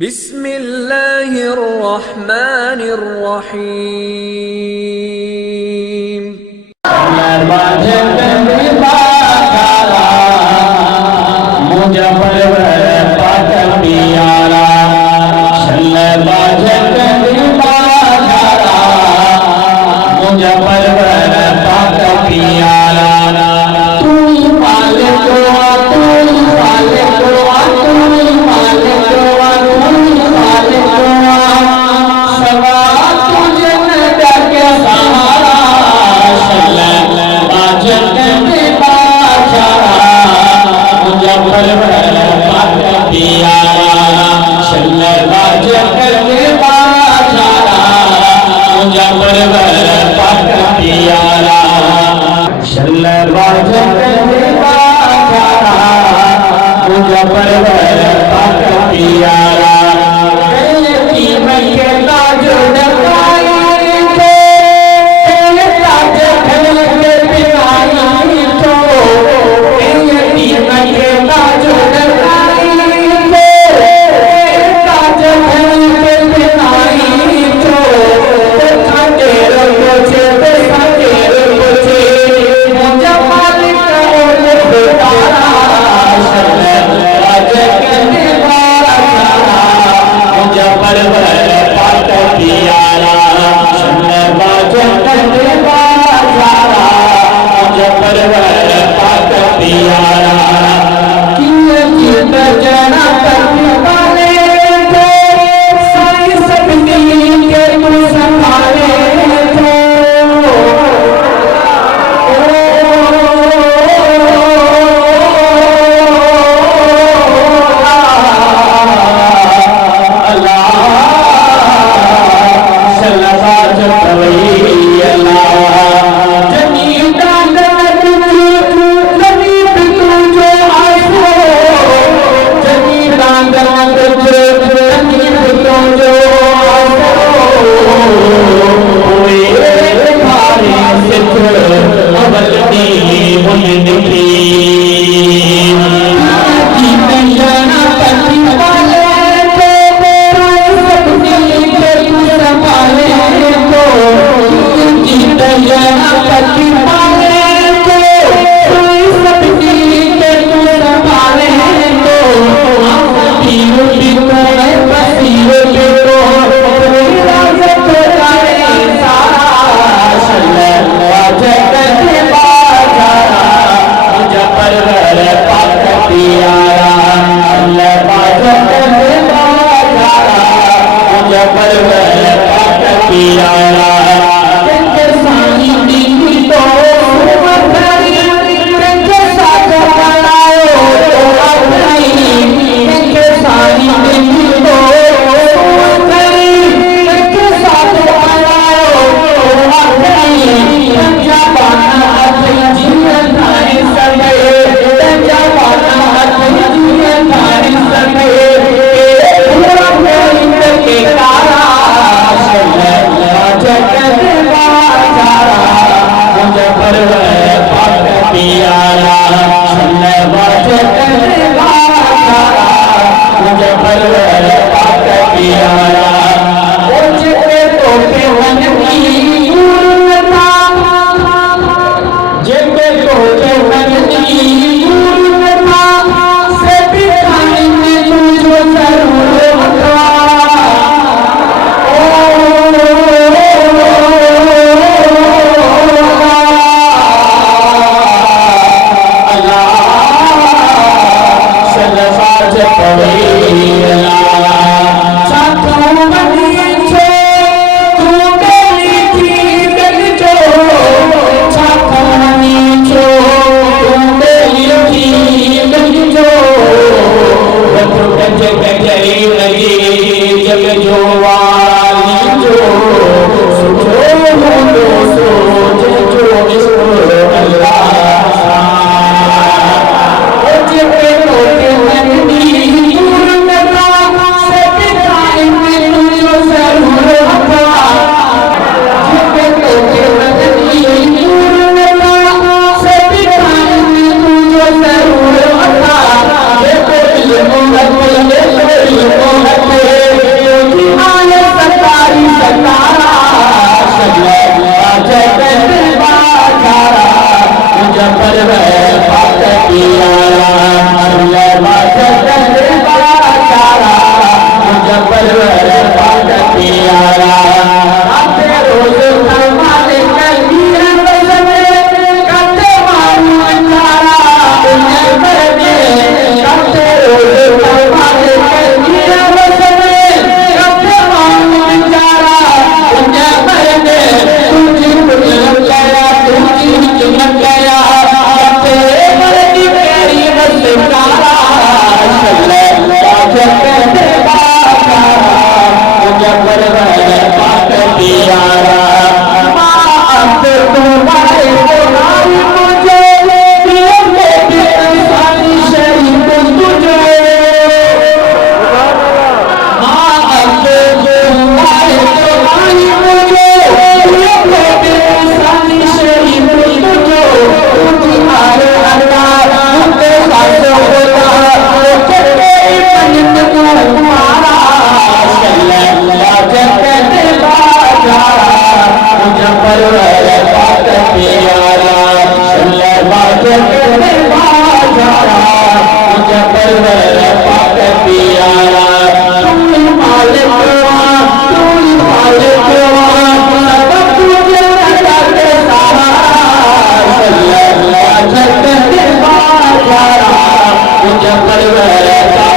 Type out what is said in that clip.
बिस्मिल्लाहिर्रहमानिर्रहीम। Thank you. परवर पाक पियारा अल्लाह बादशाह बाचारा मुझे परवर पाक पियारा आते रोज फरमाने कलिया बसने काते मारू अंधारा मुझे परदे काते रोज फरमाने कलिया बसने काते मारू अंधारा मुझे परदे तुझी चमक गया तुझी चमक गया काते मर्दी तेरी बसकारा मुझे परवर पाक पियारा माँ अब तुम्हारे बुलाई मुझे मेरे इंसानी शरीफ तुझे माँ अब तुम्हारे बुलाई मुझे मेरे इंसानी शरीफ तुझे तुम्हारे अल्लाह मुझे सासों होता तेरी पंडित तुम्हारा मुझे परवर पाक पियारा मुझे परवर पाक पियारा तुम मालिक तुम मालिक सब तुझे करते सारा मुझे परवर